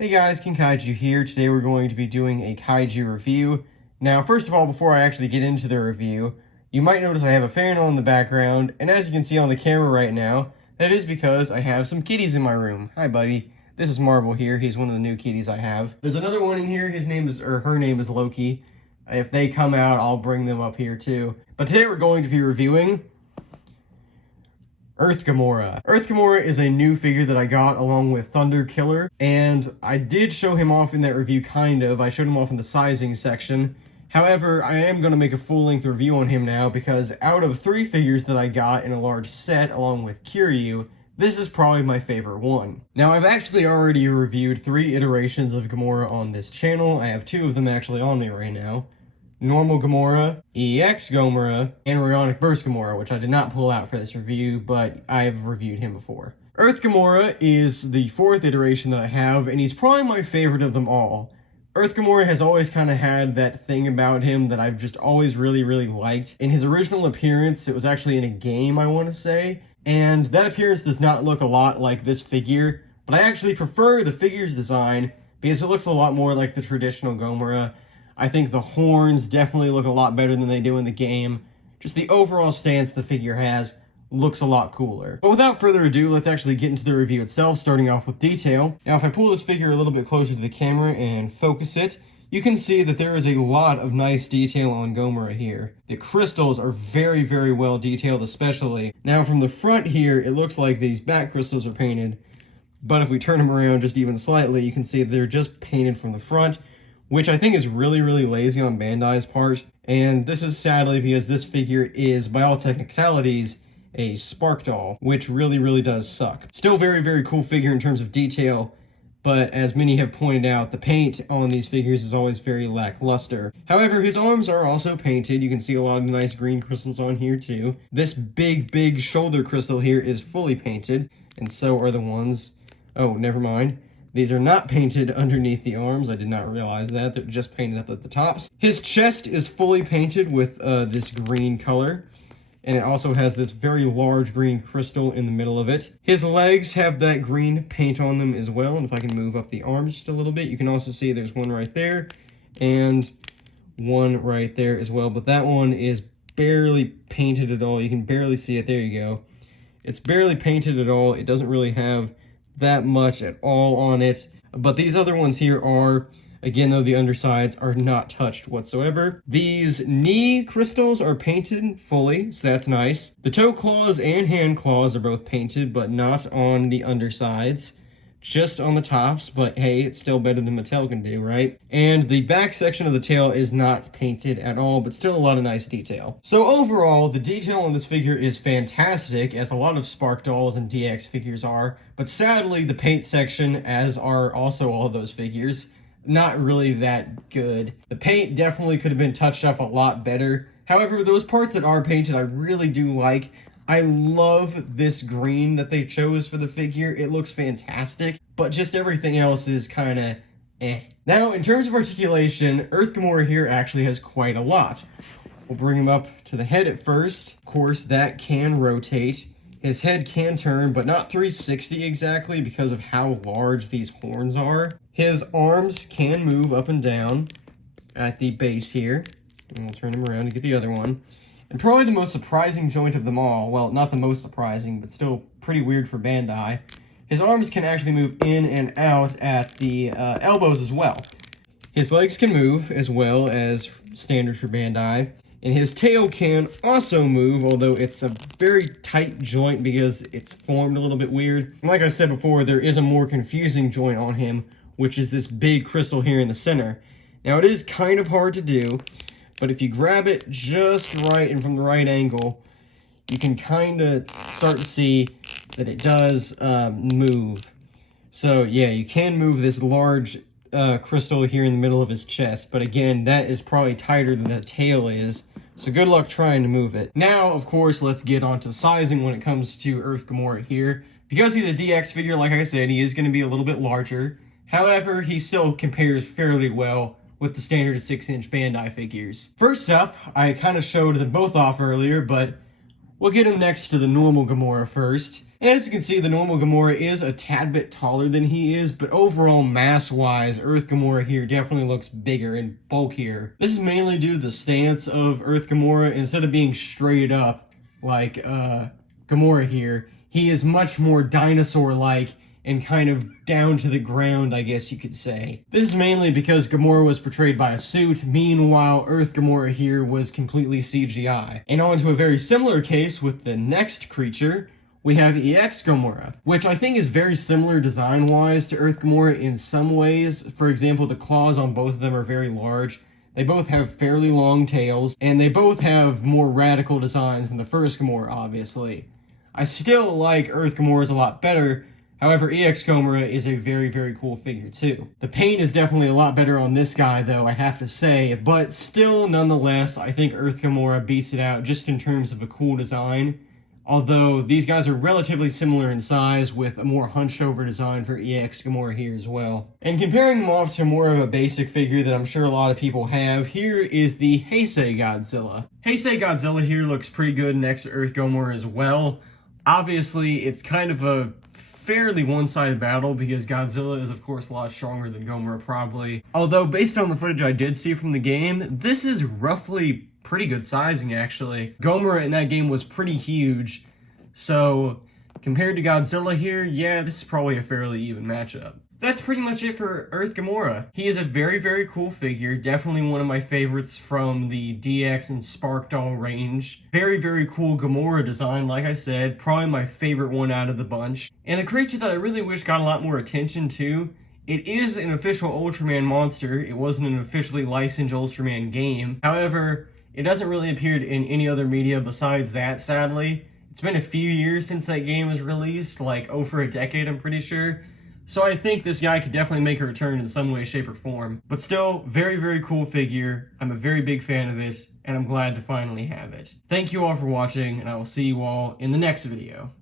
Hey guys, King Kaiju here. Today we're going to be doing a Kaiju review. Now, first of all, before I actually get into the review, you might notice I have a fan on in the background, and as you can see on the camera right now, that is because I have some kitties in my room. Hi, buddy. This is Marble here. He's one of the new kitties I have. There's another one in here. His name is, or her name is Loki. If they come out, I'll bring them up here too. But today we're going to be reviewing Earth Gomora. Earth Gomora is a new figure that I got along with Thunder Killer, and I did show him off in that review, kind of. I showed him off in the sizing section. However, I am going to make a full-length review on him now, because out of 3 figures that I got in a large set along with Kiryu, this is probably my favorite one. Now, I've actually already reviewed 3 iterations of Gomora on this channel. I have 2 of them actually on me right now. Normal Gomora, EX Gomora, and Rayonic Burst Gomora, which I did not pull out for this review, but I've reviewed him before. Earth Gomora is the 4th iteration that I have, and he's probably my favorite of them all. Earth Gomora has always kind of had that thing about him that I've just always really liked. In his original appearance, it was actually in a game, I want to say, and that appearance does not look a lot like this figure, but I actually prefer the figure's design because it looks a lot more like the traditional Gomora. I think the horns definitely look a lot better than they do in the game. Just the overall stance the figure has looks a lot cooler. But without further ado, let's actually get into the review itself, starting off with detail. Now, if I pull this figure a little bit closer to the camera and focus it, you can see that there is a lot of nice detail on Gomora here. The crystals are very well detailed, especially. Now, from the front here, it looks like these back crystals are painted, but if we turn them around just even slightly, you can see they're just painted from the front, which I think is really lazy on Bandai's part. And this is sadly because this figure is, by all technicalities, a Spark doll, which really does suck. Still very cool figure in terms of detail, but as many have pointed out, the paint on these figures is always very lackluster. However, his arms are also painted. You can see a lot of nice green crystals on here too. This big shoulder crystal here is fully painted, and so are the ones... Oh, never mind. These are not painted underneath the arms. I did not realize that. They're just painted up at the tops. His chest is fully painted with this green color, and it also has this very large green crystal in the middle of it. His legs have that green paint on them as well, and if I can move up the arms just a little bit, you can also see there's one right there, and one right there as well, but that one is barely painted at all. You can barely see it. There you go. It's barely painted at all. It doesn't really have that much at all on it, but these other ones here are, again though, the undersides are not touched whatsoever. These knee crystals are painted fully, so that's nice. The toe claws and hand claws are both painted, but not on the undersides, just on the tops, but hey, it's still better than Mattel can do, right? And the back section of the tail is not painted at all, but still a lot of nice detail. So overall, the detail on this figure is fantastic, as a lot of Spark dolls and DX figures are, but sadly, the paint section, as are also all of those figures, not really that good. The paint definitely could have been touched up a lot better. However, those parts that are painted, I really do like. I love this green that they chose for the figure. It looks fantastic, but just everything else is kind of eh. Now, in terms of articulation, Earth Gomora here actually has quite a lot. We'll bring him up to the head at first. Of course, that can rotate. His head can turn, but not 360 exactly because of how large these horns are. His arms can move up and down at the base here. And we'll turn him around to get the other one. And probably the most surprising joint of them all, well, not the most surprising, but still pretty weird for Bandai, his arms can actually move in and out at the elbows as well. His legs can move as well as standard for Bandai, and his tail can also move, although it's a very tight joint because it's formed a little bit weird. And like I said before, there is a more confusing joint on him, which is this big crystal here in the center. Now, it is kind of hard to do, but if you grab it just right and from the right angle, you can kind of start to see that it does move. So yeah, you can move this large crystal here in the middle of his chest, but again, that is probably tighter than the tail is, so good luck trying to move it. Now, of course, let's get on to sizing when it comes to Earth Gomora here. Because he's a DX figure, like I said, he is going to be a little bit larger. However, he still compares fairly well with the standard 6-inch Bandai figures. First up, I kind of showed them both off earlier, but we'll get him next to the normal Gomora first. And as you can see, the normal Gomora is a tad bit taller than he is, but overall mass-wise, Earth Gomora here definitely looks bigger and bulkier. This is mainly due to the stance of Earth Gomora. Instead of being straight up like Gomora here, he is much more dinosaur-like and kind of down to the ground, I guess you could say. This is mainly because Gomora was portrayed by a suit, meanwhile Earth Gomora here was completely CGI. And on to a very similar case with the next creature, we have EX Gomora, which I think is very similar design-wise to Earth Gomora in some ways. For example, the claws on both of them are very large. They both have fairly long tails, and they both have more radical designs than the first Gomora, obviously. I still like Earth Gomoras a lot better. However, EX Gomora is a very, very cool figure too. The paint is definitely a lot better on this guy though, I have to say, but still, nonetheless, I think Earth Gomora beats it out just in terms of a cool design. Although, these guys are relatively similar in size with a more hunched over design for EX Gomora here as well. And comparing them off to more of a basic figure that I'm sure a lot of people have, here is the Heisei Godzilla. Heisei Godzilla here looks pretty good next to Earth Gomora as well. Obviously, it's kind of a fairly one-sided battle because Godzilla is of course a lot stronger than Gomora probably. Although based on the footage I did see from the game, this is roughly pretty good sizing actually. Gomora in that game was pretty huge, so compared to Godzilla here, yeah, this is probably a fairly even matchup. That's pretty much it for Earth Gomora. He is a very, very cool figure. Definitely one of my favorites from the DX and Spark Doll range. Very, very cool Gomora design, like I said. Probably my favorite one out of the bunch. And a creature that I really wish got a lot more attention too. It is an official Ultraman monster. It wasn't an officially licensed Ultraman game. However, it doesn't really appear in any other media besides that, sadly. It's been a few years since that game was released, like over a decade, I'm pretty sure. So I think this guy could definitely make a return in some way, shape, or form. But still, very, very cool figure. I'm a very big fan of it, and I'm glad to finally have it. Thank you all for watching, and I will see you all in the next video.